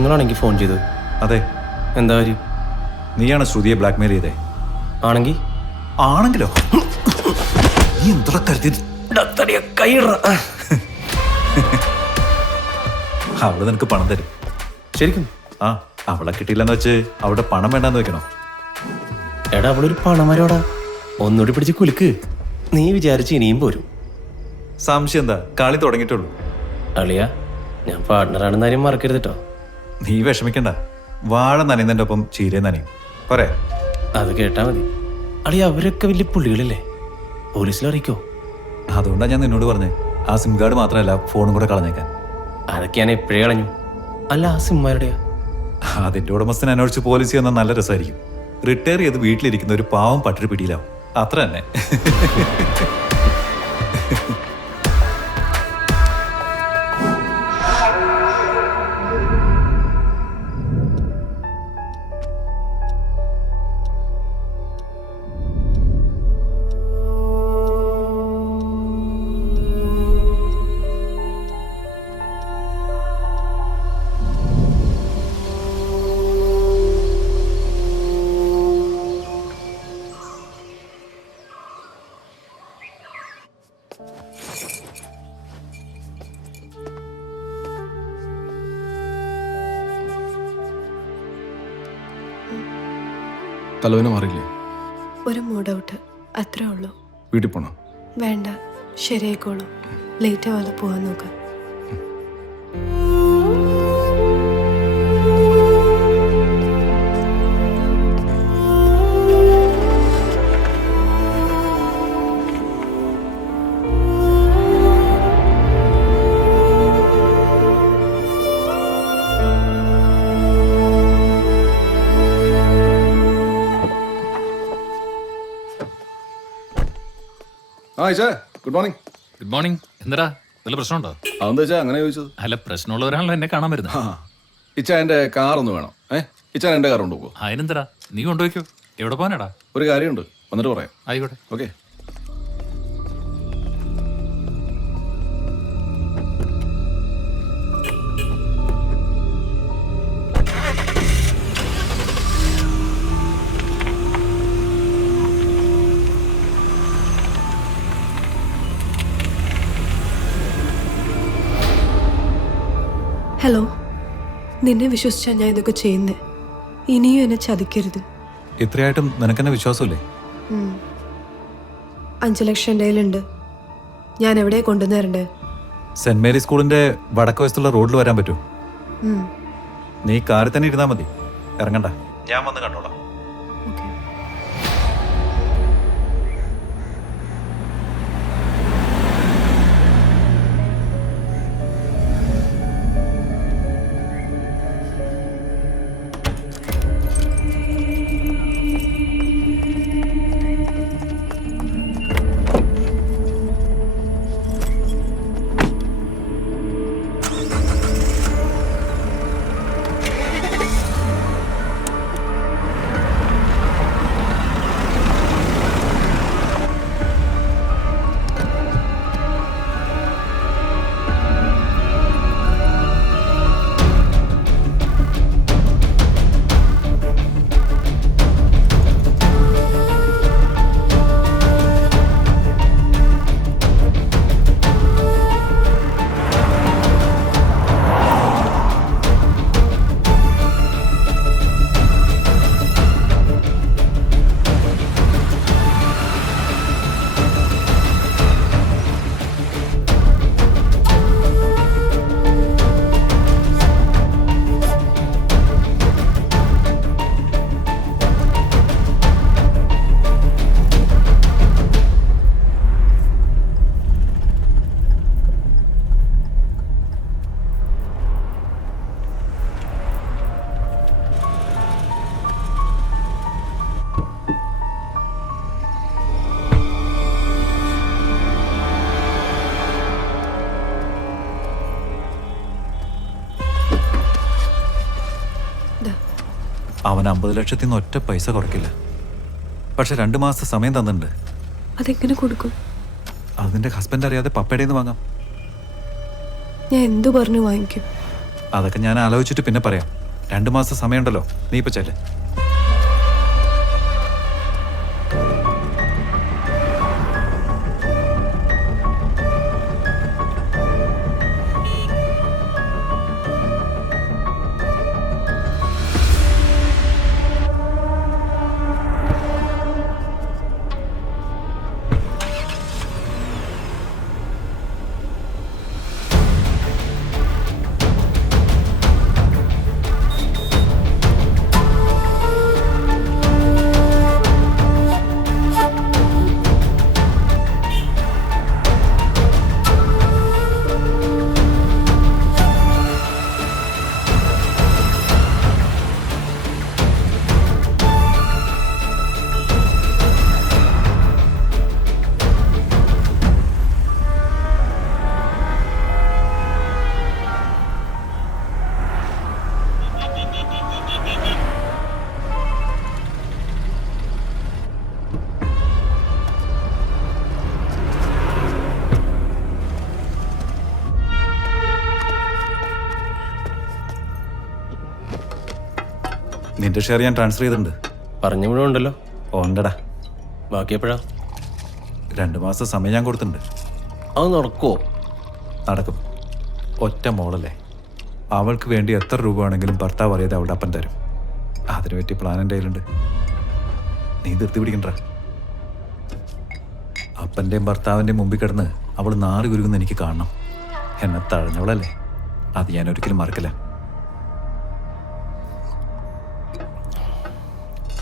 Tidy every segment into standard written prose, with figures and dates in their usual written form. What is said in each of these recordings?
നിങ്ങളാണെങ്കിൽ phone ചെയ്തത്? അതെ. എന്താ കാര്യം? നീയാണ് ശ്രുതിയെ ബ്ലാക്ക്മെയിൽ ചെയ്തേ? ആണെങ്കിൽ ആണെങ്കിലോ? നീ എന്തൊക്കെ കരുതി? അവള് നിനക്ക് പണം തരും. ശരിക്കും? ആ, അവളെ കിട്ടിയില്ലെന്ന് വെച്ച് അവിടെ പണം വേണ്ടെന്ന് വെക്കണോ? എടാ, അവളൊരു പണമരോടാ. ഒന്നുകൂടി പിടിച്ച് കുലുക്ക്. നീ വിചാരിച്ച് ഇനിയും പോരും. സംശയം എന്താ? കളി തുടങ്ങിയിട്ടുള്ളൂ. അളിയ, ഞാൻ പാർട്ട്ണറാണെന്ന് ആരും മറക്കരുത് കേട്ടോ. നീ വിഷമിക്കണ്ട. വാഴ നനയുന്നതിൻ്റെ ഒപ്പം ചീരയും നനയും. പോരെ? അത് കേട്ടാ മതി. അളിയ, അവരൊക്കെ വലിയ പുള്ളികളല്ലേ? പോലീസിൽ അറിയിക്കോ? അതുകൊണ്ടാണ് ഞാൻ നിന്നോട് പറഞ്ഞേ, ആ സിം കാർഡ് മാത്രമല്ല ഫോണും കൂടെ കളഞ്ഞേക്കാൻ. അതൊക്കെ ഞാൻ എപ്പോഴേ കളഞ്ഞു. അല്ല, ആ സിമ്മാരുടെയാ? അതിന്റെ ഉടമസ്ഥനെ അന്വേഷിച്ച് പോലീസ് വന്നാൽ നല്ല രസമായിരിക്കും. റിട്ടയർ ചെയ്ത് വീട്ടിലിരിക്കുന്ന ഒരു പാവം പട്ടിണി പിടിയിലാവും. അത്ര തന്നെ. തലവേന മാറിയില്ലേ? ഒരു മൂഡ് ഔട്ട്, അത്രേ ഉള്ളൂ. വീട്ടിൽ പോണം? വേണ്ട, ശരിയായിക്കോളൂ. ലേറ്റ് ആവാതെ പോകാൻ നോക്കാം. ആ ഇച്ചാ, ഗുഡ് മോർണിംഗ്. Good morning. എന്താ വല്ല പ്രശ്നമുണ്ടോ? അതെന്താ വെച്ചാ അങ്ങനെ ചോദിച്ചത്? അല്ല, പ്രശ്നമുള്ളവരാണല്ലോ എന്നെ കാണാൻ വരുന്നത്. ഇച്ചാ എന്റെ കാർ ഒന്ന് വേണം. ഇച്ചാൻ എന്റെ കാർ കൊണ്ടുപോകോ? അതിനെന്തരാ, നീ കൊണ്ടുപോയിക്കോ. എവിടെ പോകാനാടാ? ഒരു കാര്യമുണ്ട്, വന്നിട്ട് പറയാം. ആയിക്കോട്ടെ. ഓക്കെ. ഹലോ, നിന്നെ വിശ്വസിച്ചാ ഞാൻ ഇതൊക്കെ ചെയ്യുന്നേ. ഇനിയും എന്നെ ചതിക്കരുത്. ഇത്രയായിട്ടും നിനക്കെന്നെ വിശ്വാസമില്ലേ? 5 ലക്ഷം എൻ്റെ കയ്യിലുണ്ട്. ഞാൻ എവിടെ കൊണ്ടുവന്നേരണ്ടേ? സെന്റ് മേരി സ്കൂളിന്റെ വടക്ക് വശത്തുള്ള റോഡിൽ വരാൻ പറ്റൂ? നീ കാറിൽ തന്നെ ഇരുന്നാ മതി, ഇറങ്ങണ്ട. ഞാൻ വന്ന് കണ്ടോളാം. ഓക്കെ. അവൻ 50 ലക്ഷത്തിൽ നിന്ന് ഒറ്റ പൈസ കുറയ്ക്കില്ല. പക്ഷെ 2 മാസത്തെ സമയം തന്നിട്ടുണ്ട്. അതെങ്ങനെ കൊടുക്കും? അതിന്റെ ഹസ്ബൻഡ് അറിയാതെ പപ്പയുടെ നിന്ന് വാങ്ങാം. ഞാൻ എന്തു പറഞ്ഞു വാങ്ങിക്കും? അതൊക്കെ ഞാൻ ആലോചിച്ചിട്ട് പിന്നെ പറയാം. 2 മാസം സമയമുണ്ടല്ലോ, നീ ഇപ്പൊ ചെല്ല്. നിന്റെ ഷെയർ ഞാൻ ട്രാൻസ്ഫർ ചെയ്തിട്ടുണ്ട്. പറഞ്ഞ മുഴുവൻ ഉണ്ടല്ലോ. ഉണ്ടടാ. ബാക്കി എപ്പോഴാ? 2 മാസം സമയം ഞാൻ കൊടുത്തിട്ടുണ്ട്. അത് നടക്കുമോ? നടക്കും. ഒറ്റ മോളല്ലേ, അവൾക്ക് വേണ്ടി എത്ര രൂപ വേണമെങ്കിലും ഭർത്താവ് അറിയാതെ അവളുടെ അപ്പൻ തരും. അതിനു പറ്റിയ പ്ലാൻ എൻ്റെ കയ്യിലുണ്ട്. നീ ധൃതി പിടിക്കണ്ട. അപ്പൻ്റെയും ഭർത്താവിൻ്റെയും മുമ്പിൽ കിടന്ന് അവൾ നാറി കുരുകുന്ന എനിക്ക് കാണണം. എന്നെ തഴഞ്ഞവളല്ലേ, അത് ഞാൻ ഒരിക്കലും മറക്കില്ല.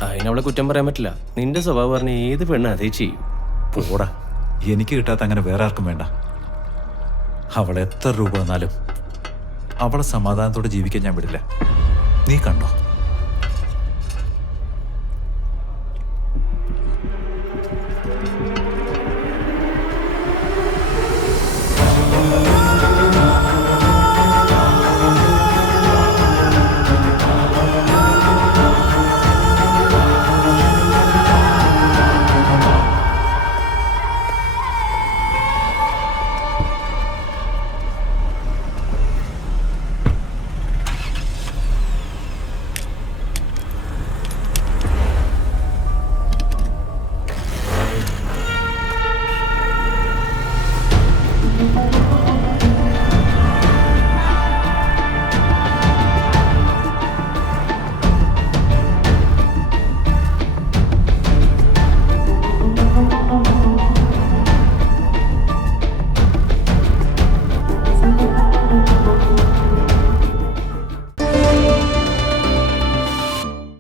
അതിനവളെ കുറ്റം പറയാൻ പറ്റില്ല. നിന്റെ സ്വഭാവം പറഞ്ഞ ഏത് പെണ്ണ് അതേ ചെയ്യും. പോടാ, എനിക്ക് കിട്ടാത്ത അങ്ങനെ വേറെ ആർക്കും വേണ്ട. അവൾ എത്ര രൂപ വന്നാലും അവളെ സമാധാനത്തോടെ ജീവിക്കാൻ ഞാൻ വിടില്ല. നീ കണ്ടോ?